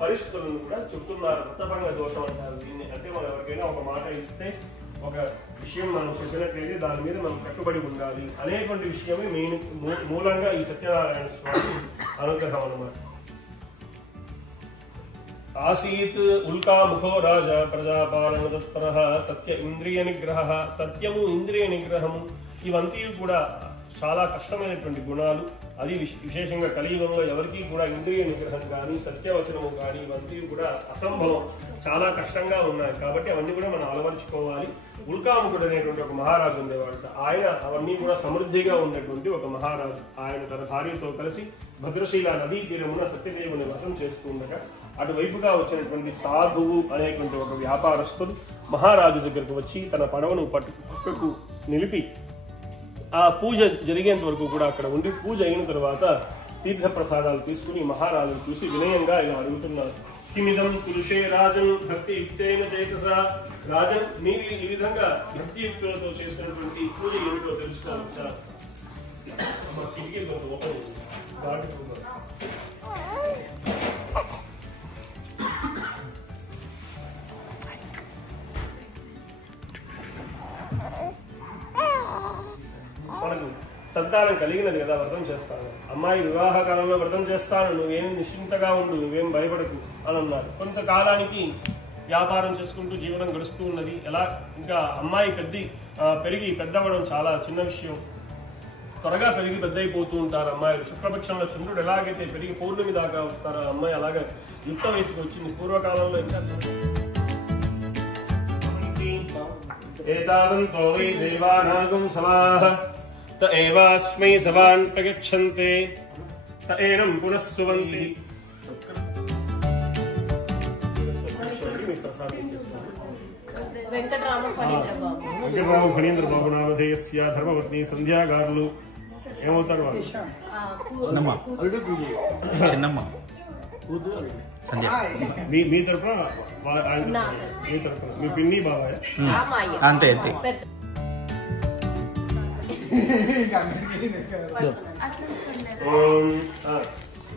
పరిస్థితులను కూడా చెప్తున్నారు. వృత్తభంగ దోషం అంటారు దీన్ని. అంటే మనం ఎవరికైనా ఒక మాట ఇస్తే, ఒక విషయం మనం చెప్పినట్లయితే దాని మీద మనం కట్టుబడి ఉండాలి అనేటువంటి విషయమే మూలంగా ఈ సత్యనారాయణ స్వామి అనుగ్రహం అన్నమాట. ఆసీత్ ఉల్కాముఖో రాజా ప్రజాపాలన తత్పరః సత్య ఇంద్రియ నిగ్రహ. సత్యము, ఇంద్రియ నిగ్రహము ఇవంతా కూడా చాలా కష్టమైనటువంటి గుణాలు. అది విశేషంగా కలియుగంలో ఎవరికి కూడా ఇంద్రియ నిగ్రహం కానీ సత్యవచనము కానీ ఇవన్నీ కూడా అసంభవం, చాలా కష్టంగా ఉన్నాయి. కాబట్టి అవన్నీ కూడా మనం అలవర్చుకోవాలి. ఉల్కాముఖుడు అనేటువంటి ఒక మహారాజు ఉండేవాడు. ఆయన అవన్నీ కూడా సమృద్ధిగా ఉన్నటువంటి ఒక మహారాజు. ఆయన తన భార్యతో కలిసి భద్రశీల నదీ తీరమున సత్యదేవుని వ్రతం చేస్తూ ఉండగా అటువైపుగా వచ్చినటువంటి సాధువు అనేటువంటి ఒక వ్యాపారస్తుడు మహారాజు దగ్గరకు వచ్చి తన పడవను పక్కకు నిలిపి ఆ పూజ జరిగేంత వరకు కూడా అక్కడ ఉండి, పూజ అయిన తర్వాత తీర్థ ప్రసాదాలు తీసుకుని మహారాజును చూసి వినయంగా ఇలా అడుగుతున్నారు. కిమిదం పురుషే రాజన్ భక్తి యుక్తేన చేతసా. రాజన్, నీవు ఈ విధంగా భక్తి యుక్తులతో చేసినటువంటి పూజ ఏమిటో తెలుసుకోవచ్చా? మనకు సంతానం కలిగినది కదా, వ్రతం చేస్తాను. అమ్మాయి వివాహ కాలంలో వ్రతం చేస్తాను, నువ్వేం నిశ్చింతగా ఉండు, నువ్వేం భయపడకు అని అన్నారు. కొంతకాలానికి వ్యాపారం చేసుకుంటూ జీవనం గడుస్తూ ఉన్నది. ఎలా ఇంకా అమ్మాయి పెరిగి పెద్దవడం చాలా చిన్న విషయం. త్వరగా పెరిగి పెద్దయిపోతూ ఉంటారు అమ్మాయిలు. శుక్లపక్షంలో చంద్రుడు ఎలాగైతే పెరిగి పౌర్ణమి దాకా వస్తారో అమ్మాయి అలాగే యుక్త వయసుకు వచ్చింది. పూర్వకాలంలో ఇంకా ఏతావంతో వై దేవానాగం సమాః త ఏవాస్మై సవాన్ ప్రగచ్చంతే త ఏనం పునఃసువంతి. వెంకటరామ ఫణీంద్ర బాబు నామధేయస్య ధర్మపత్ని సంధ్యాగారులు ఏమవుతారు వాళ్ళు? మీ తరఫున మీ పిన్ని బాబాయ్ అంతే అంతే.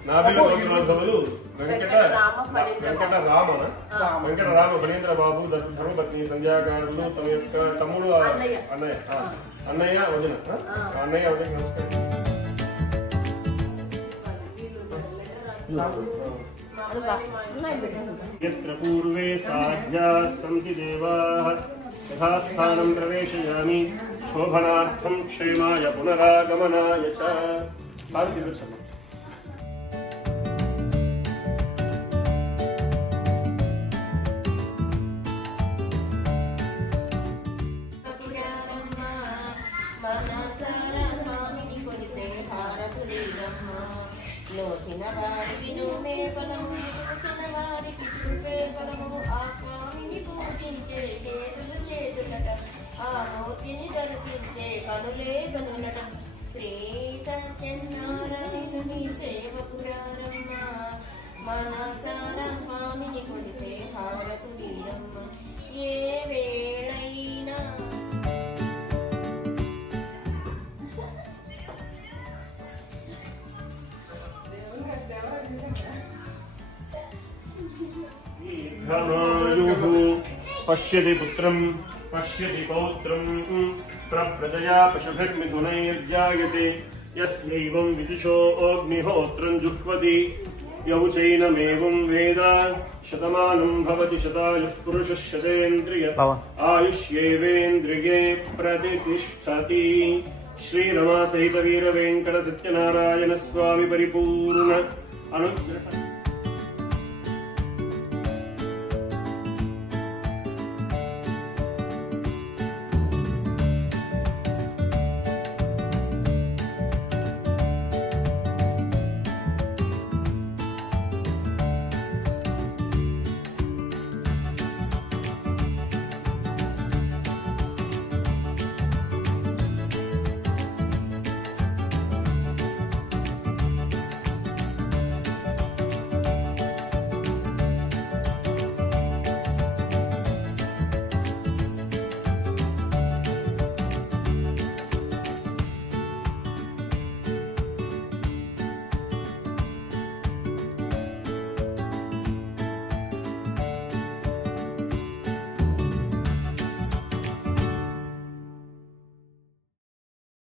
నాభిలు వెంకటరామ ఫణీంద్ర బాబు ధర్మపత్ని సంధ్యాగారులు తమ యొక్క తమ్ముడు అన్నయ్య వదిన యత్ర పూర్వే సాధ్యాః సంతి దేవాః తథా స్థానం ప్రవేశయామి శోభనార్థం క్షేమాయ పునరాగమనాయ చ. లోచిన వారికి నువ్వే బలము, లోచిన వారికి చూపే బలము. ఆ స్వామిని పూజించే చేతులట, ఆ మూర్తిని దర్శించే కనులే కనులట. శ్రీ సత్యనారాయణుని సేవకురారమ్మ, మనసారా స్వామిని కొలిసే హారతులీరమ్మ. ఏ వేళైనా పశ్యతి పుత్రం పశ్యతి పౌత్రం ప్రజయా పశుభిర్మిథునైర్జాయతే యస్యైవం విదుషో అగ్నిహోత్రం జుహ్వతి యౌచైనమేవం వేద శతమానం భవతి శతాయుః పురుషः శతేంద్రియ ఆయుష్యేవేంద్రియే ప్రతిష్ఠతి. శ్రీరమా సహిత వీర వెంకట సత్యనారాయణ స్వామి పరిపూర్ణ అనుగ్రహ.